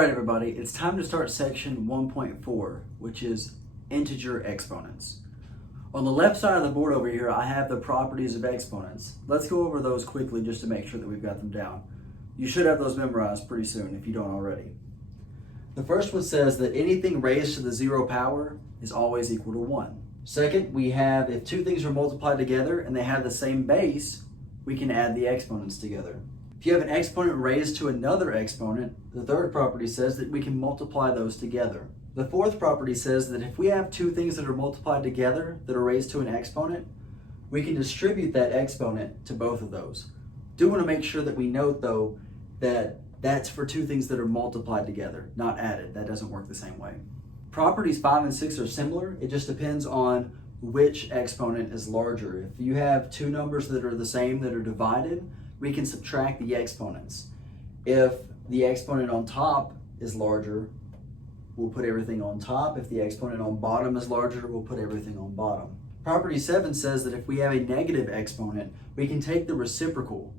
Alright everybody, it's time to start section 1.4, which is integer exponents. On the left side of the board over here, I have the properties of exponents. Let's go over those quickly just to make sure that we've got them down. You should have those memorized pretty soon if you don't already. The first one says that anything raised to the zero power is always equal to 1. Second, we have if two things are multiplied together and they have the same base, we can add the exponents together. If you have an exponent raised to another exponent, the third property says that we can multiply those together. The fourth property says that if we have two things that are multiplied together that are raised to an exponent, we can distribute that exponent to both of those. Do want to make sure that we note though that that's for two things that are multiplied together, not added. That doesn't work the same way. Properties 5 and 6 are similar. It just depends on which exponent is larger. If you have two numbers that are the same that are divided, we can subtract the exponents. If the exponent on top is larger, we'll put everything on top. If the exponent on bottom is larger, we'll put everything on bottom. Property 7 says that if we have a negative exponent, we can take the reciprocal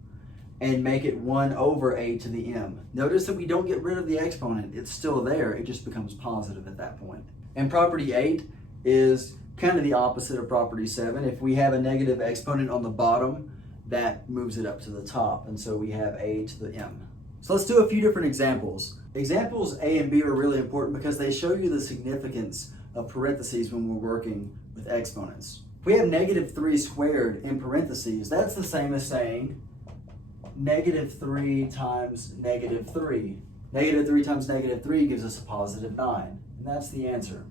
and make it 1 over a to the m. Notice that we don't get rid of the exponent. It's still there. It just becomes positive at that point. And property 8 is kind of the opposite of property 7. If we have a negative exponent on the bottom, that moves it up to the top, and so we have a to the m. So let's do a few different examples. Examples A and B are really important because they show you the significance of parentheses when we're working with exponents. If we have negative 3 squared in parentheses, that's the same as saying negative 3 times negative 3. Negative 3 times negative 3 gives us a positive 9, and that's the answer.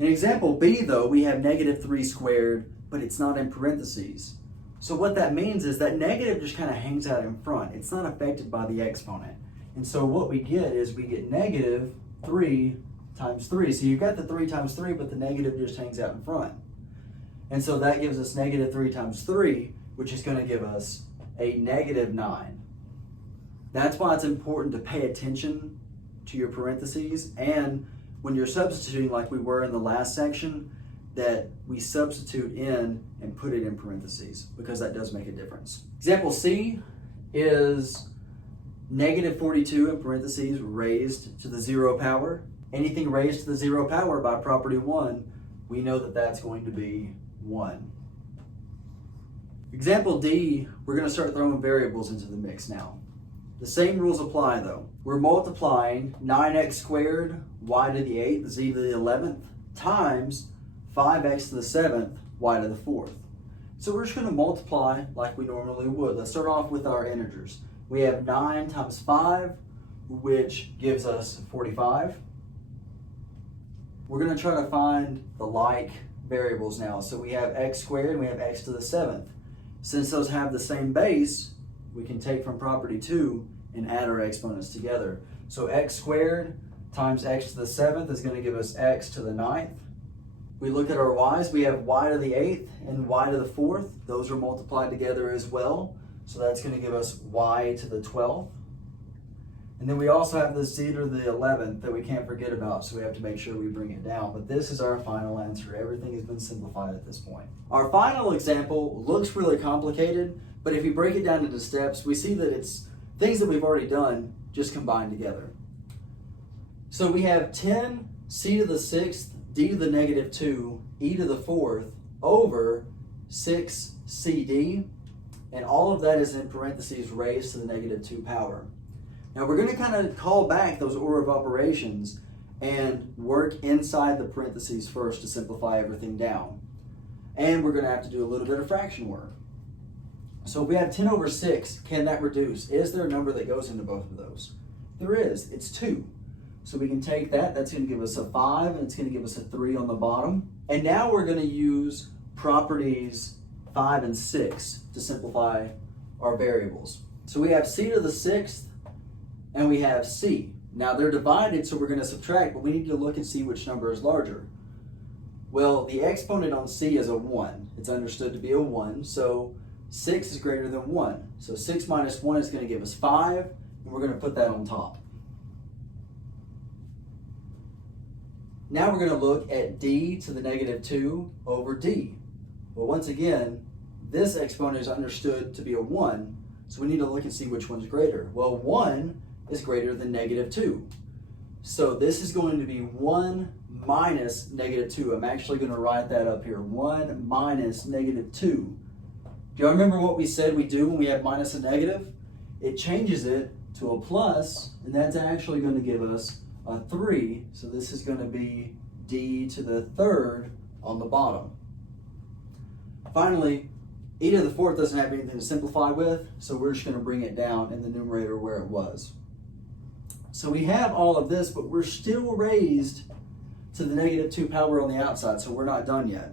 In example B, though, we have negative 3 squared, but it's not in parentheses. So what that means is that negative just kind of hangs out in front. It's not affected by the exponent. And so what we get is we get negative 3 times 3. So you've got the 3 times 3, but the negative just hangs out in front. And so that gives us negative 3 times 3, which is going to give us a negative 9. That's why it's important to pay attention to your parentheses, and when you're substituting like we were in the last section, that we substitute in and put it in parentheses, because that does make a difference. Example C is negative 42 in parentheses raised to the 0 power. Anything raised to the 0 power by property 1, we know that that's going to be 1. Example D, we're going to start throwing variables into the mix now. The same rules apply though. We're multiplying 9x squared, y to the 8th, z to the 11th, times 5x to the 7th, y to the 4th. So we're just going to multiply like we normally would. Let's start off with our integers. We have 9 times 5, which gives us 45. We're going to try to find the like variables now. So we have x squared and we have x to the 7th. Since those have the same base, we can take from property 2 and add our exponents together. So x squared times x to the 7th is going to give us x to the 9th. We look at our y's, we have y to the 8th and y to the 4th. Those are multiplied together as well. So that's going to give us y to the 12th. And then we also have the z to the 11th that we can't forget about, so we have to make sure we bring it down. But this is our final answer. Everything has been simplified at this point. Our final example looks really complicated, but if you break it down into steps, we see that it's things that we've already done just combined together. So we have 10 c to the 6th d to the negative 2, e to the 4th, over 6 cd, and all of that is in parentheses raised to the negative 2 power. Now we're going to kind of call back those order of operations and work inside the parentheses first to simplify everything down. And we're going to have to do a little bit of fraction work. So if we have 10 over 6, can that reduce? Is there a number that goes into both of those? There is. It's 2. So we can take that. That's going to give us a 5, and it's going to give us a 3 on the bottom. And now we're going to use properties 5 and 6 to simplify our variables. So we have c to the 6th, and we have c. Now they're divided, so we're going to subtract, but we need to look and see which number is larger. Well, the exponent on c is a 1. It's understood to be a 1, so 6 is greater than 1. So 6 minus 1 is going to give us 5, and we're going to put that on top. Now we're going to look at d to the negative 2 over d. Well, once again, this exponent is understood to be a 1, so we need to look and see which one's greater. Well, 1 is greater than negative 2. So this is going to be 1 minus negative 2. I'm actually going to write that up here. 1 minus negative 2. Do y'all remember what we said we do when we have minus a negative? It changes it to a plus, and that's actually going to give us a 3. So this is going to be d to the third on the bottom. Finally, e to the fourth doesn't have anything to simplify with, so we're just going to bring it down in the numerator where it was. So we have all of this, but we're still raised to the negative 2 power on the outside, so we're not done yet.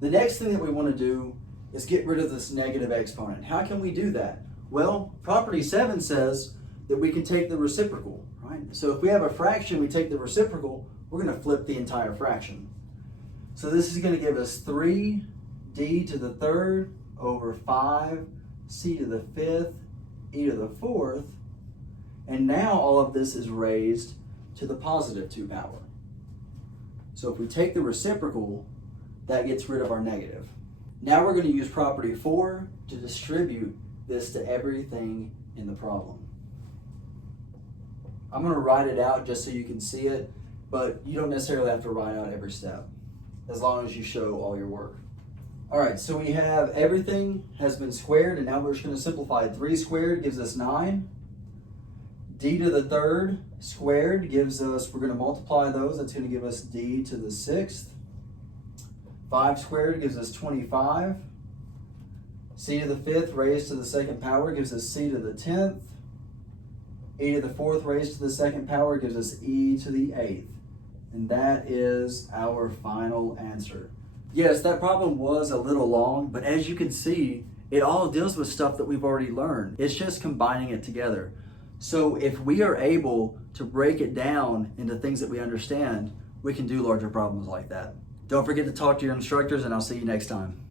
The next thing that we want to do is get rid of this negative exponent. How can we do that? Well, property 7 says that we can take the reciprocal, right? So if we have a fraction, we take the reciprocal, we're going to flip the entire fraction. So this is going to give us 3 d to the third over 5 c to the fifth e to the fourth, and now all of this is raised to the positive 2 power. So if we take the reciprocal, that gets rid of our negative. Now we're going to use property 4 to distribute this to everything in the problem. I'm going to write it out just so you can see it, but you don't necessarily have to write out every step, as long as you show all your work. All right, so we have everything has been squared, and now we're just going to simplify it. 3 squared gives us 9. D to the third squared gives us, we're going to multiply those, that's going to give us d to the 6th. 5 squared gives us 25. C to the 5th raised to the 2nd power gives us c to the 10th. E to the 4th raised to the 2nd power gives us e to the 8th. And that is our final answer. Yes, that problem was a little long, but as you can see, it all deals with stuff that we've already learned. It's just combining it together. So if we are able to break it down into things that we understand, we can do larger problems like that. Don't forget to talk to your instructors, and I'll see you next time.